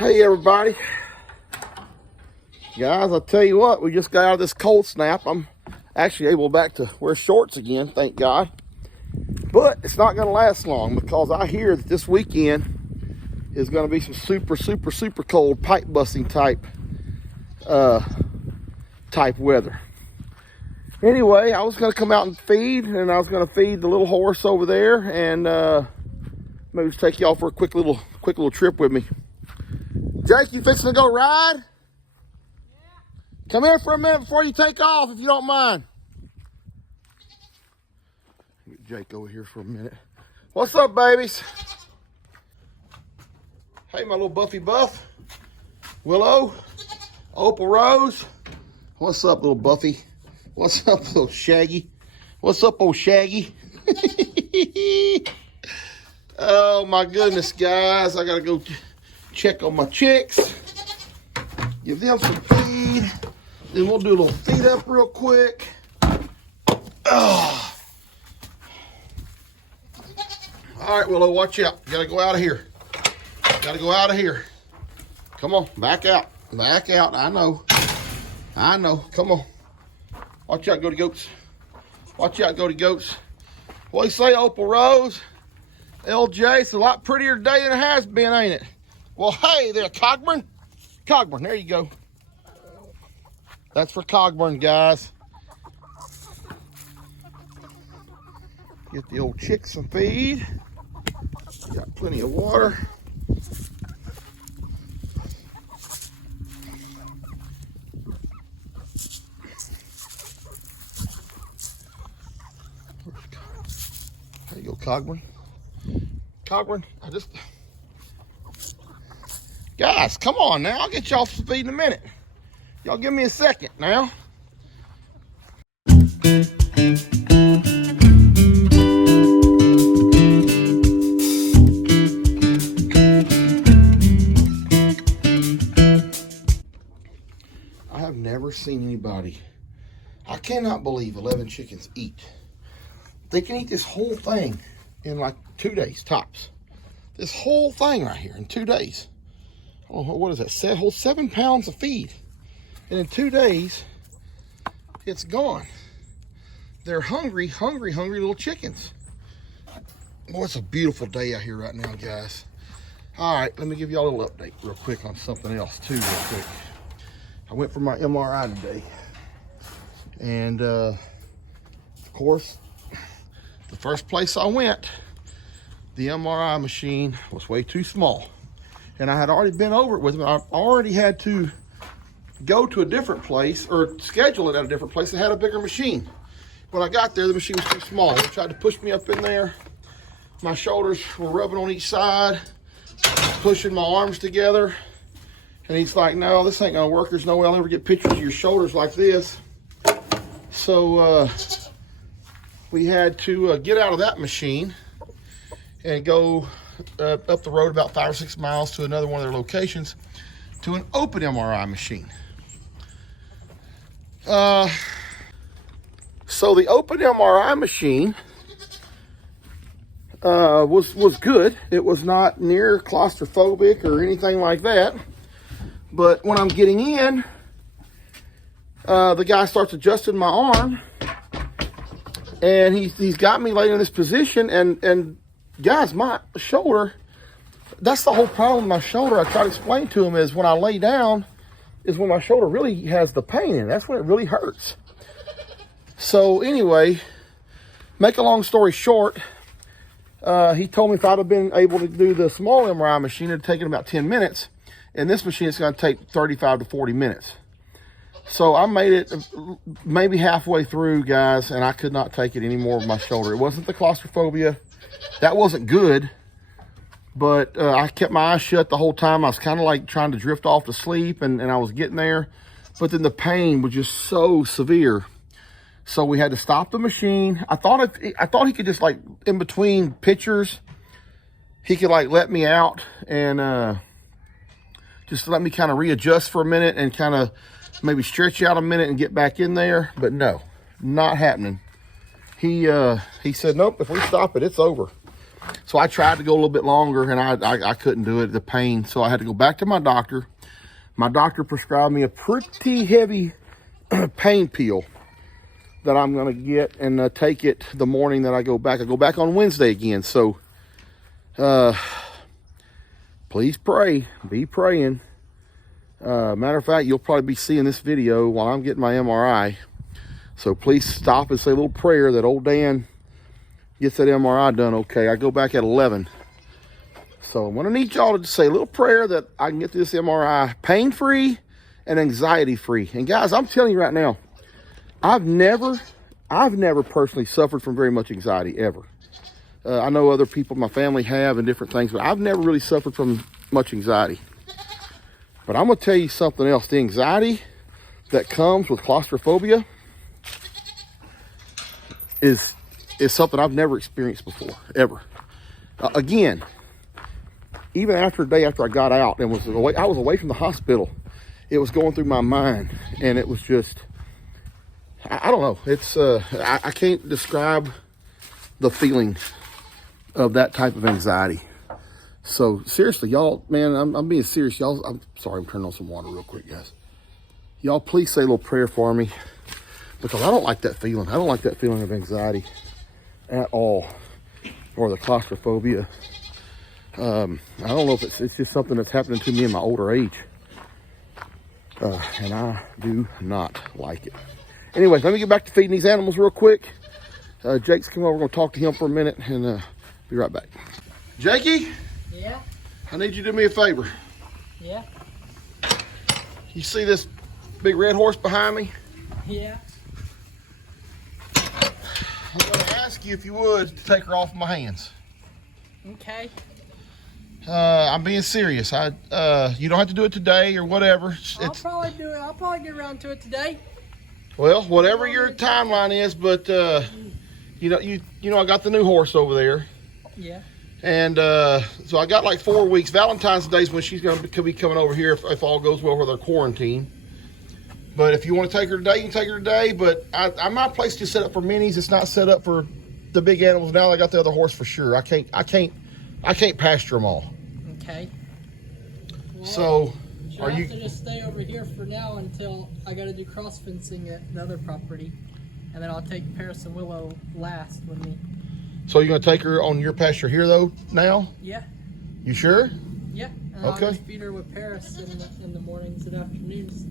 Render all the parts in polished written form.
Hey everybody. Guys, I'll tell you what, we just got out of this cold snap. I'm actually able back to wear shorts again, thank God. But it's not going to last long because I hear that this weekend is going to be some super cold pipe busting type weather. Anyway, I was going to come out and feed, and I was going to feed the little horse over there, and maybe just take y'all for a quick little trip with me. Jake, you fixing to go ride? Yeah. Come here for a minute before you take off, if you don't mind. Get Jake over here for a minute. What's up, babies? Hey, my little Buffy Buff. Willow. Opal Rose. What's up, little Buffy? What's up, little Shaggy? What's up, old Shaggy? Oh, my goodness, guys. I got to go check on my chicks. Give them some feed. Then we'll do a little feed up real quick. Oh. All right, Willow, watch out. You got to go out of here. Got to go out of here. Come on, back out. Back out. I know. Come on. Watch out, go to goats. Watch out, go to goats. What do you say, Opal Rose? LJ, it's a lot prettier day than it has been, ain't it? Well, hey there, Cogburn. Cogburn, there you go. That's for Cogburn, guys. Get the old chicks some feed. Got plenty of water. There you go, Cogburn. Cogburn, Guys, come on now. I'll get y'all some feed in a minute. Y'all give me a second now. I have never seen anybody. I cannot believe 11 chickens eat. They can eat this whole thing in like 2 days tops. This whole thing right here in 2 days. Oh, what is that? Whole 7 pounds of feed. And in 2 days, it's gone. They're hungry little chickens. Boy, it's a beautiful day out here right now, guys. All right, let me give y'all a little update real quick on something else too, real quick. I went for my MRI today. And, of course, the first place I went, the MRI machine was way too small. And I had already been over it with them. I already had to go to a different place or schedule it at a different place that had a bigger machine. When I got there, the machine was too small. They tried to push me up in there. My shoulders were rubbing on each side, pushing my arms together. And he's like, no, this ain't gonna work. There's no way I'll ever get pictures of your shoulders like this. So we had to get out of that machine and go up the road about 5 or 6 miles to another one of their locations to an open MRI machine. So the open MRI machine was good. It was not near claustrophobic or anything like that. But when I'm getting in, the guy starts adjusting my arm, and he's got me laying in this position, and guys, my shoulder, that's the whole problem with my shoulder. I try to explain to him is when I lay down is when my shoulder really has the pain in it. That's when it really hurts. So anyway, make a long story short, he told me if I'd have been able to do the small MRI machine, it'd taken about 10 minutes. And this machine is going to take 35 to 40 minutes. So I made it maybe halfway through, guys, and I could not take it anymore with my shoulder. It wasn't the claustrophobia. That wasn't good. But I kept my eyes shut the whole time. I was kind of like trying to drift off to sleep, and I was getting there. But then the pain was just so severe. So we had to stop the machine. I thought he could just, like, in between pictures, he could, like, let me out and just let me kind of readjust for a minute and kind of maybe stretch out a minute and get back in there. But no, not happening. He said, nope, if we stop it, it's over. So I tried to go a little bit longer, and I couldn't do it, the pain. So I had to go back to my doctor. My doctor prescribed me a pretty heavy pain pill that I'm going to get and take it the morning that I go back. I go back on Wednesday again. So please pray. Be praying. Matter of fact, you'll probably be seeing this video while I'm getting my MRI. So please stop and say a little prayer that old Dan gets that MRI done okay. I go back at 11. So I'm going to need y'all to say a little prayer that I can get through this MRI pain-free and anxiety-free. And guys, I'm telling you right now, I've never personally suffered from very much anxiety, ever. I know other people in my family have and different things, but I've never really suffered from much anxiety. But I'm going to tell you something else. The anxiety that comes with claustrophobia is something I've never experienced before, ever. Again, even after a day after I got out and I was away from the hospital, it was going through my mind, and it was just, I don't know. It's I can't describe the feeling of that type of anxiety. So seriously, y'all, man, I'm being serious. Y'all, I'm sorry, I'm turning on some water real quick, guys. Y'all, please say a little prayer for me, because I don't like that feeling. I don't like that feeling of anxiety at all, or the claustrophobia. I don't know if it's just something that's happening to me in my older age, and I do not like it. Anyways, let me get back to feeding these animals real quick. Jake's come over. We're going to talk to him for a minute, and be right back. Jakey? Yeah? I need you to do me a favor. Yeah? You see this big red horse behind me? Yeah? I'm going to ask you if you would to take her off my hands. Okay. I'm being serious. You don't have to do it today or whatever. I'll probably do it. I'll probably get around to it today. Well, whatever your timeline is, but you know, I got the new horse over there. Yeah. And so I got like 4 weeks. Valentine's Day is when she's going to be coming over here if all goes well with her quarantine. But if you want to take her today, you can take her today. But my place just set up for minis. It's not set up for the big animals. Now I got the other horse for sure. I can't pasture them all. Okay. Well, So, are you have to just stay over here for now until I got to do cross fencing at the other property, and then I'll take Paris and Willow last with me. So you're going to take her on your pasture here though now? Yeah. You sure? Yeah. And Okay. I'll just feed her with Paris in the mornings and afternoons.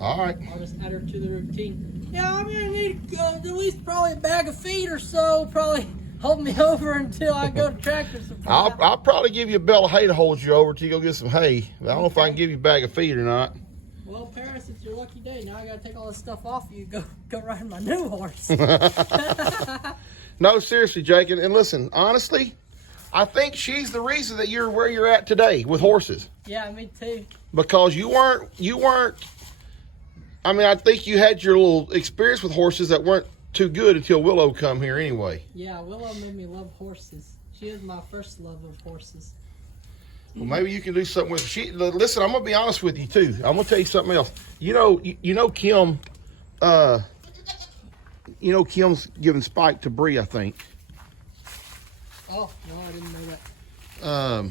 All right. I'll just add her to the routine. Yeah, I'm gonna need at least probably a bag of feed or so. Probably hold me over until I go to Tractor Supply. I'll probably give you a bale of hay to hold you over till you go get some hay. I don't know if I can give you a bag of feed or not. Well, Paris, it's your lucky day. Now I gotta take all this stuff off you. Go ride my new horse. No, seriously, Jake, and listen, honestly, I think she's the reason that you're where you're at today with horses. Yeah, me too. Because you weren't. I mean, I think you had your little experience with horses that weren't too good until Willow come here anyway. Yeah, Willow made me love horses. She is my first love of horses. Well, maybe you can do something with she. Listen, I'm gonna be honest with you too. I'm gonna tell you something else. You know Kim. Kim's giving Spike to Bree, I think. Oh no, I didn't know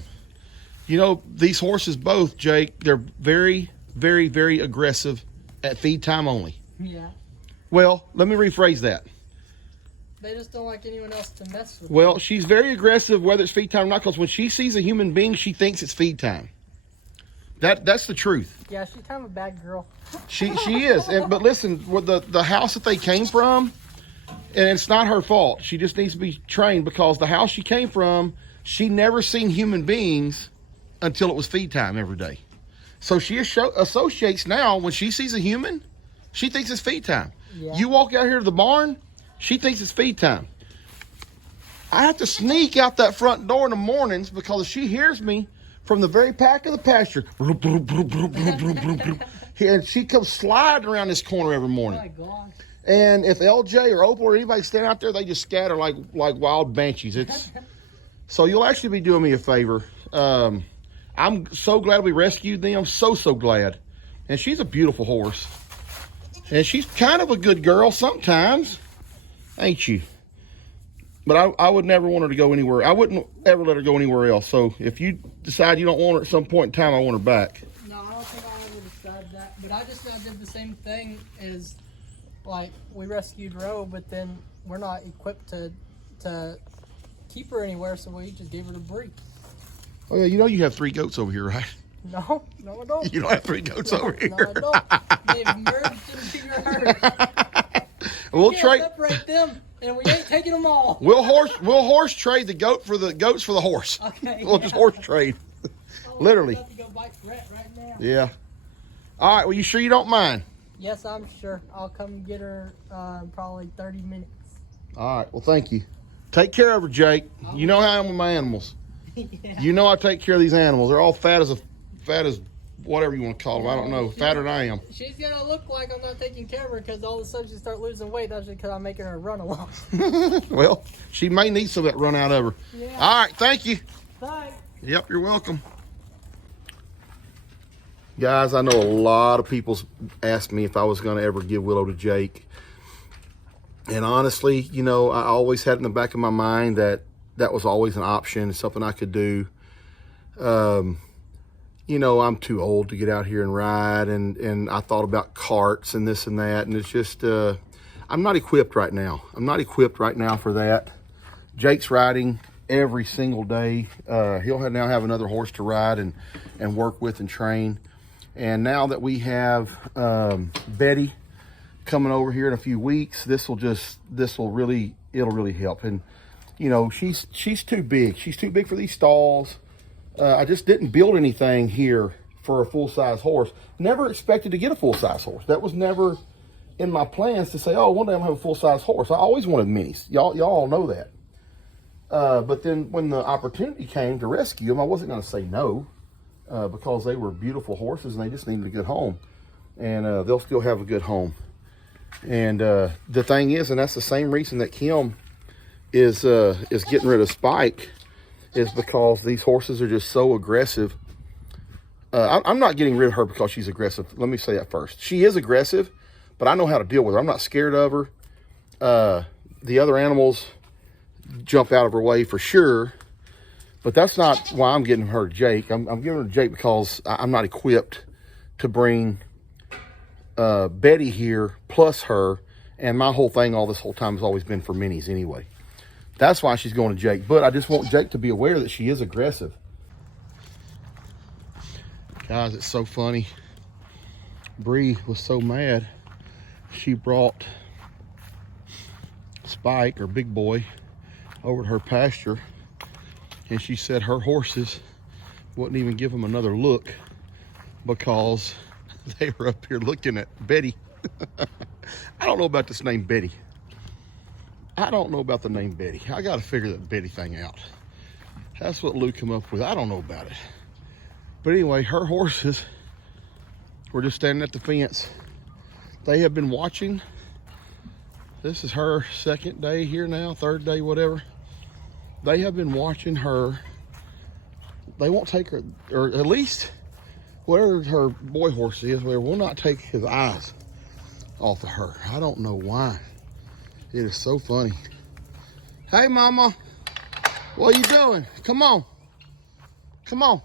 that. These horses both, Jake. They're very, very, very aggressive at feed time only. Yeah. Well, let me rephrase that. They just don't like anyone else to mess with. Well, them. she's very aggressive whether it's feed time or not, because when she sees a human being, she thinks it's feed time. That's the truth. Yeah, she's kind of a bad girl. She is. But listen, with the house that they came from, and it's not her fault. She just needs to be trained, because the house she came from, she never seen human beings until it was feed time every day. So she associates now, when she sees a human, she thinks it's feed time. Yeah. You walk out here to the barn, she thinks it's feed time. I have to sneak out that front door in the mornings, because if she hears me from the very back of the pasture, and she comes sliding around this corner every morning. Oh my God. And if LJ or Opal or anybody stand out there, they just scatter like wild banshees. So you'll actually be doing me a favor. I'm so glad we rescued them. So glad. And she's a beautiful horse. And she's kind of a good girl sometimes, ain't you? But I would never want her to go anywhere. I wouldn't ever let her go anywhere else. So if you decide you don't want her at some point in time, I want her back. No, I don't think I ever decided that. But I just now did the same thing as, like, we rescued Ro, but then we're not equipped to keep her anywhere, so we just gave her to Bree. Oh, yeah, you know you have 3 goats over here, right? No, I don't. You don't have 3 goats over here. No, I don't. They've merged into your herd. We'll You can't trade. separate them, and we ain't taking them all. We'll horse trade the goats for the horse. Okay. We'll just horse trade. Literally. I'm about to go bite Brett right now. Yeah. All right. Well, you sure you don't mind? Yes, I'm sure. I'll come get her in probably 30 minutes. All right. Well, thank you. Take care of her, Jake. You know how I am with my animals. Yeah. You know I take care of these animals. They're all fat as whatever you want to call them. I don't know. Fatter than I am. She's gonna look like I'm not taking care of her because all of a sudden she start losing weight. That's because I'm making her run a lot. Well, she may need some of that run out of her. Yeah. All right. Thank you. Bye. Yep, you're welcome. Guys, I know a lot of people asked me if I was going to ever give Willow to Jake. And honestly, you know, I always had in the back of my mind that that was always an option, something I could do. You know, I'm too old to get out here and ride, and I thought about carts and this and that, and it's just, I'm not equipped right now. I'm not equipped right now for that. Jake's riding every single day. He'll now have another horse to ride and work with and train. And now that we have Betty coming over here in a few weeks, it'll really help. And you know, she's too big. She's too big for these stalls. I just didn't build anything here for a full-size horse. Never expected to get a full-size horse. That was never in my plans to say, oh, one day I'm gonna have a full-size horse. I always wanted minis. Y'all all know that. But then when the opportunity came to rescue them, I wasn't gonna say no. Because they were beautiful horses and they just needed a good home, and they'll still have a good home. And the thing is, and that's the same reason that Kim is getting rid of Spike, is because these horses are just so aggressive. I'm not getting rid of her because she's aggressive. Let me say that first. She is aggressive, but I know how to deal with her. I'm not scared of her. The other animals jump out of her way for sure. But that's not why I'm getting her Jake. I'm giving her Jake because I'm not equipped to bring Betty here plus her. And my whole thing all this whole time has always been for minis anyway. That's why she's going to Jake. But I just want Jake to be aware that she is aggressive. Guys, it's so funny. Bree was so mad. She brought Spike, or Big Boy, over to her pasture. And she said her horses wouldn't even give them another look because they were up here looking at Betty. I don't know about this name Betty. I don't know about the name Betty. I got to figure that Betty thing out. That's what Lou come up with. I don't know about it. But anyway, her horses were just standing at the fence. They have been watching. This is her second day here now, third day, whatever. They have been watching her. They won't take her, or at least whatever her boy horse is, where will not take his eyes off of her. I don't know why. It is so funny. Hey, Mama. What are you doing? Come on. Come on.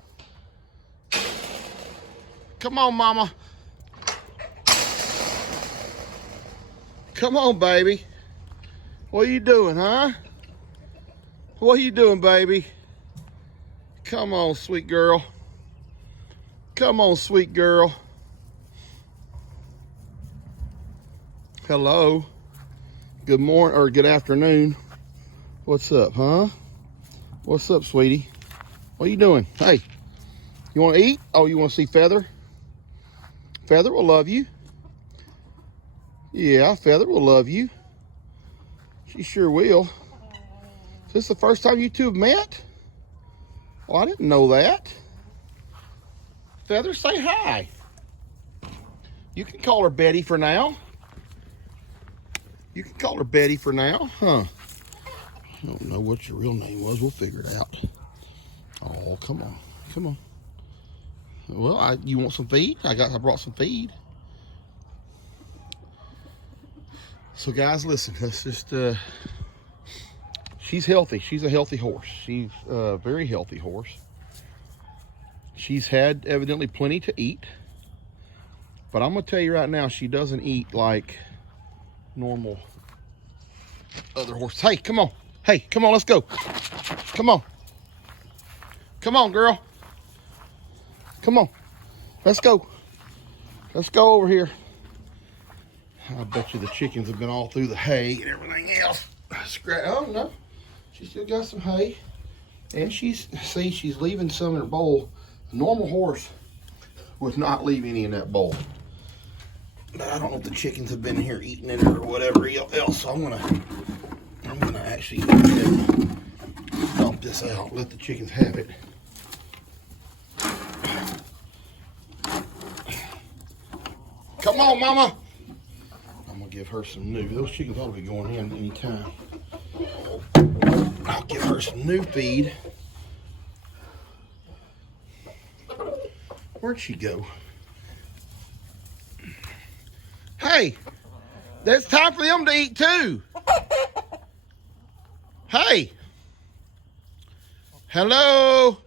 Come on, Mama. Come on, baby. What are you doing, huh? What are you doing, baby? Come on, sweet girl. Come on, sweet girl. Hello. Good morning, or good afternoon. What's up, huh? What's up, sweetie? What are you doing? Hey, you want to eat? Oh, you want to see Feather? Feather will love you. Yeah, Feather will love you. She sure will. Is this the first time you two have met? Oh, I didn't know that. Feather, say hi. You can call her Betty for now. You can call her Betty for now, huh? I don't know what your real name was. We'll figure it out. Oh, come on. Come on. Well, you want some feed? I brought some feed. So guys, listen, let's just She's healthy. She's a healthy horse. She's a very healthy horse. She's had evidently plenty to eat. But I'm going to tell you right now, she doesn't eat like normal other horses. Hey, come on. Hey, come on, let's go. Come on. Come on, girl. Come on. Let's go. Let's go over here. I bet you the chickens have been all through the hay and everything else. Oh, no. She's still got some hay. And she's leaving some in her bowl. A normal horse would not leave any in that bowl. But I don't know if the chickens have been here eating it or whatever else. So I'm gonna actually go ahead and dump this out. Let the chickens have it. Come on, mama. I'm gonna give her some new. Those chickens ought to be going in any time. I'll give her some new feed. Where'd she go? Hey, it's time for them to eat too. Hey. Hello.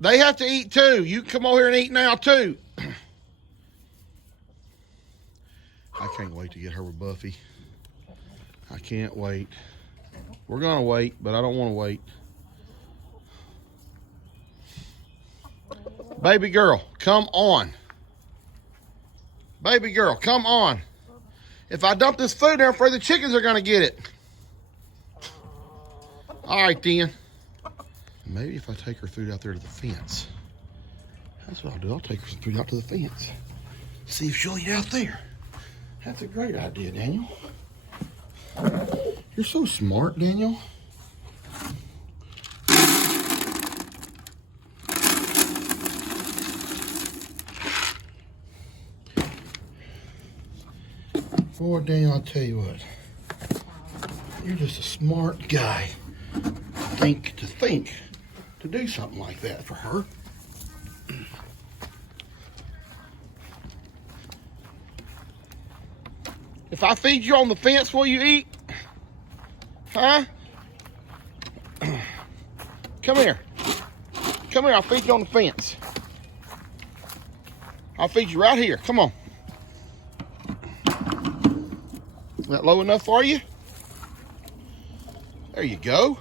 They have to eat too. You come over here and eat now too. I can't wait to get her with Buffy. I can't wait. We're going to wait, but I don't want to wait. Baby girl, come on. Baby girl, come on. If I dump this food there, I'm afraid the chickens are going to get it. All right, then. Maybe if I take her food out there to the fence. That's what I'll do. I'll take her some food out to the fence. See if she'll eat out there. That's a great idea, Daniel. You're so smart, Daniel. Boy, Daniel, I'll tell you what. You're just a smart guy. Think to do something like that for her. If I feed you on the fence, will you eat? Huh? Come here. Come here, I'll feed you on the fence. I'll feed you right here. Come on. Is that low enough for you? There you go.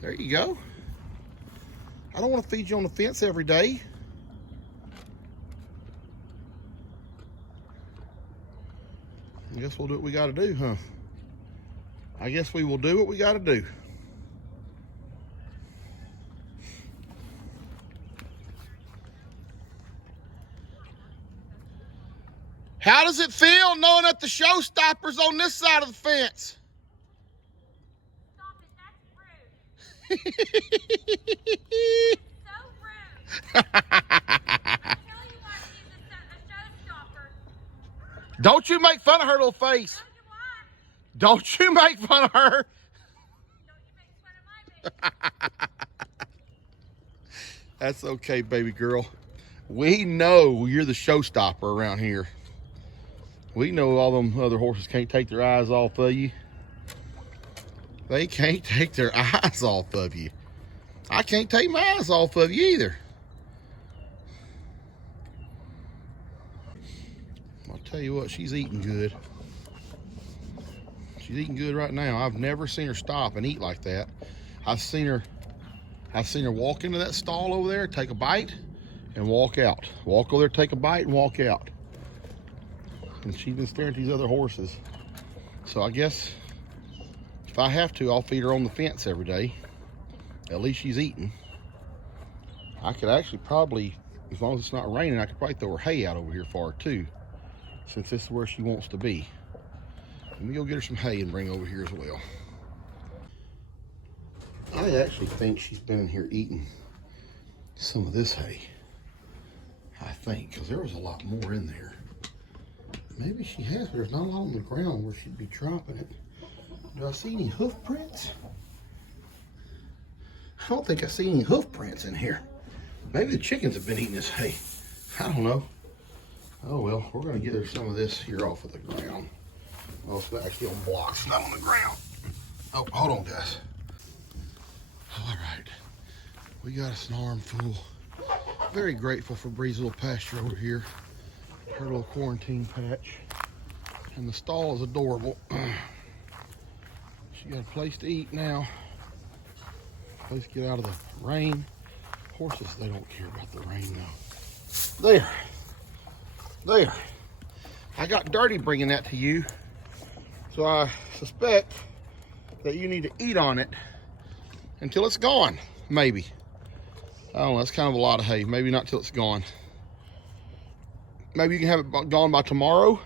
There you go. I don't want to feed you on the fence every day. I guess we'll do what we got to do, huh? I guess we will do what we got to do. How does it feel knowing that the showstopper's on this side of the fence? Stop it, that's rude. So rude. I tell you why she's a showstopper. Don't you make fun of her little face. No, you want. Don't you make fun of her. Don't you make fun of my baby. That's okay, baby girl. We know you're the showstopper around here. We know all them other horses can't take their eyes off of you. They can't take their eyes off of you. I can't take my eyes off of you either. I'll tell you what, she's eating good. She's eating good right now. I've never seen her stop and eat like that. I've seen her walk into that stall over there, take a bite, and walk out. Walk over there, take a bite, and walk out. And she's been staring at these other horses. So I guess if I have to, I'll feed her on the fence every day. At least she's eating. I could actually probably, as long as it's not raining, I could probably throw her hay out over here for her too, since this is where she wants to be. Let me go get her some hay and bring over here as well. I actually think she's been in here eating some of this hay. I think, because there was a lot more in there. Maybe she has, but there's not a lot on the ground where she'd be dropping it. Do I see any hoof prints? I don't think I see any hoof prints in here. Maybe the chickens have been eating this hay. I don't know. Oh well, we're gonna get some of this here off of the ground. Oh, it's actually on blocks, not on the ground. Oh, hold on, guys. All right, we got us an armful. Very grateful for Bree's little pasture over here. Her little quarantine patch. And the stall is adorable. She got a place to eat now. Place to get out of the rain. Horses, they don't care about the rain now. There. I got dirty bringing that to you. So I suspect that you need to eat on it until it's gone, maybe. I don't know, that's kind of a lot of hay. Maybe not till it's gone. Maybe you can have it gone by tomorrow.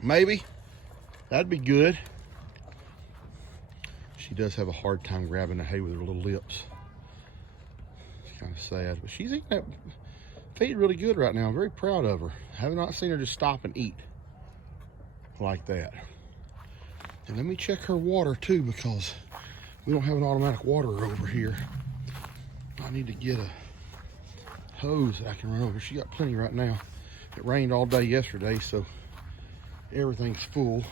Maybe. That'd be good. She does have a hard time grabbing the hay with her little lips. It's kind of sad. But she's eating that feed really good right now. I'm very proud of her. I have not seen her just stop and eat like that. And let me check her water too, because we don't have an automatic waterer over here. I need to get a hose that I can run over. She got plenty right now. It rained all day yesterday, so everything's full.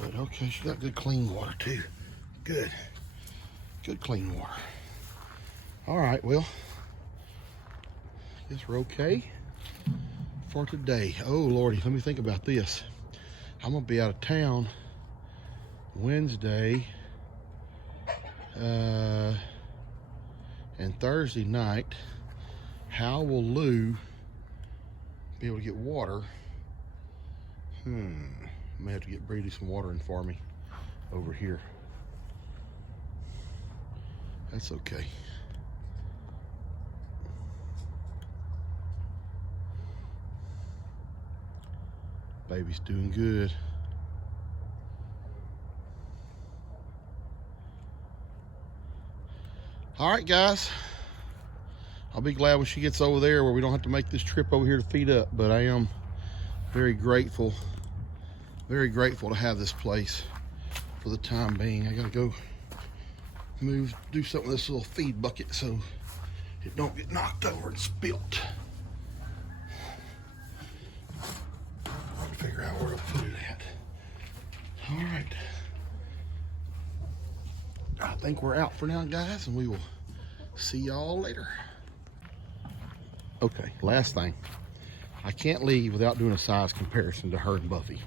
But okay, she got good clean water too. Good clean water. All right, well, guess we're okay for today. Oh Lordy, let me think about this. I'm gonna be out of town Wednesday and Thursday night. How will Lou be able to get water? May have to get Brady some water in for me over here. That's okay. Baby's doing good. All right, guys. I'll be glad when she gets over there where we don't have to make this trip over here to feed up, but I am very grateful to have this place for the time being. I gotta go do something with this little feed bucket so it don't get knocked over and spilt. Figure out where to put it at. All right. I think we're out for now, guys, and we will see y'all later. Okay, last thing. I can't leave without doing a size comparison to her and Buffy.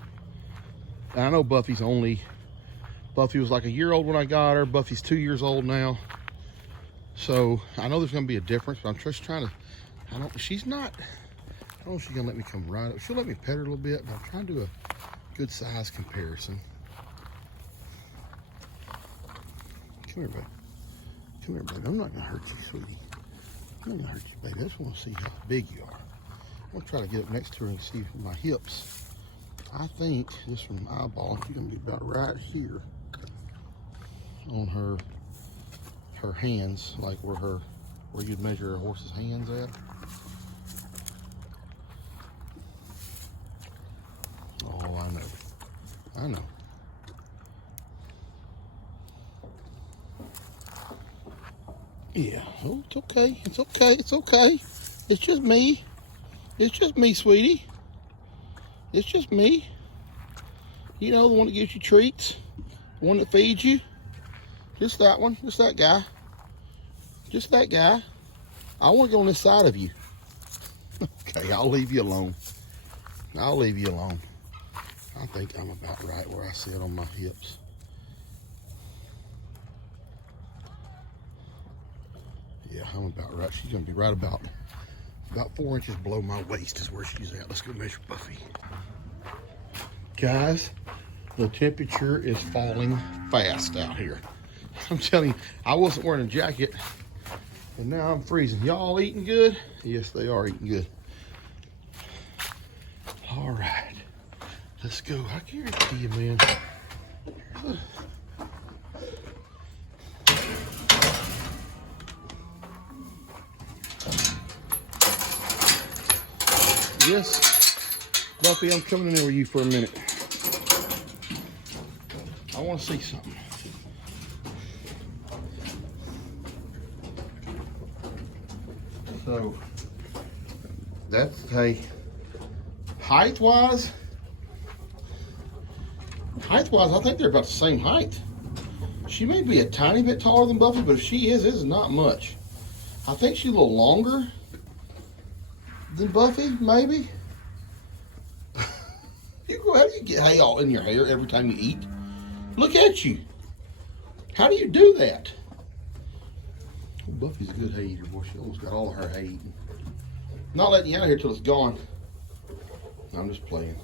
And I know Buffy was like a year old when I got her. Buffy's 2 years old now. So I know there's gonna be a difference, but I'm just trying to, I don't know if she's gonna let me come right up. She'll let me pet her a little bit, but I'm trying to do a good size comparison. Come here, baby. Come here, baby. I'm not gonna hurt you, sweetie. I'm not gonna hurt you, baby. I just wanna see how big you are. I'm gonna try to get up next to her and see my hips. I think, just from eyeballing, she's gonna be about right here on her hands, like where you'd measure a horse's hands at. Oh, I know. Yeah, oh, it's okay. It's just me, sweetie. It's just me. You know, the one that gives you treats, the one that feeds you. Just that one, just that guy. I want to go on this side of you. Okay, I'll leave you alone. I think I'm about right where I sit on my hips. Yeah, I'm about right. She's gonna be right about 4 inches below my waist is where she's at. Let's go measure Buffy. Guys, the temperature is falling fast out here. I'm telling you, I wasn't wearing a jacket and now I'm freezing. Y'all eating good? Yes, they are eating good. All right, let's go. I guarantee you, man. Yes, Buffy, I'm coming in there with you for a minute. I want to see something. So, That's, hey, height-wise, I think they're about the same height. She may be a tiny bit taller than Buffy, but if she is, this is not much. I think she's a little longer than Buffy, maybe. How do you get hay all in your hair every time you eat? Look at you. How do you do that? Oh, Buffy's a good hay eater, boy. She almost got all of her hay eaten. Not letting you out of here till it's gone. I'm just playing.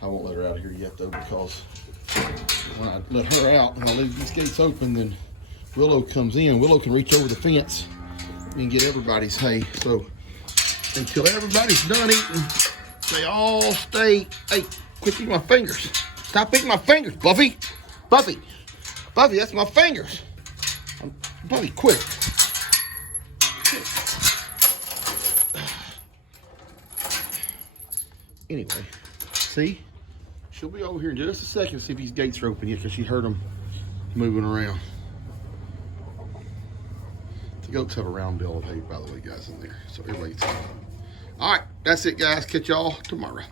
I won't let her out of here yet, though, because when I let her out and I leave these gates open, then Willow comes in. Willow can reach over the fence and get everybody's hay. So until everybody's done eating, they all stay. Hey, quit eating my fingers. Stop eating my fingers, Buffy. Buffy, that's my fingers. Buffy, quit. Anyway, see? She'll be over here in just a second to see if these gates are open yet, because she heard them moving around. The goats have a round bale of hay, by the way, guys, in there. So everybody's. All right, that's it, guys. Catch y'all tomorrow.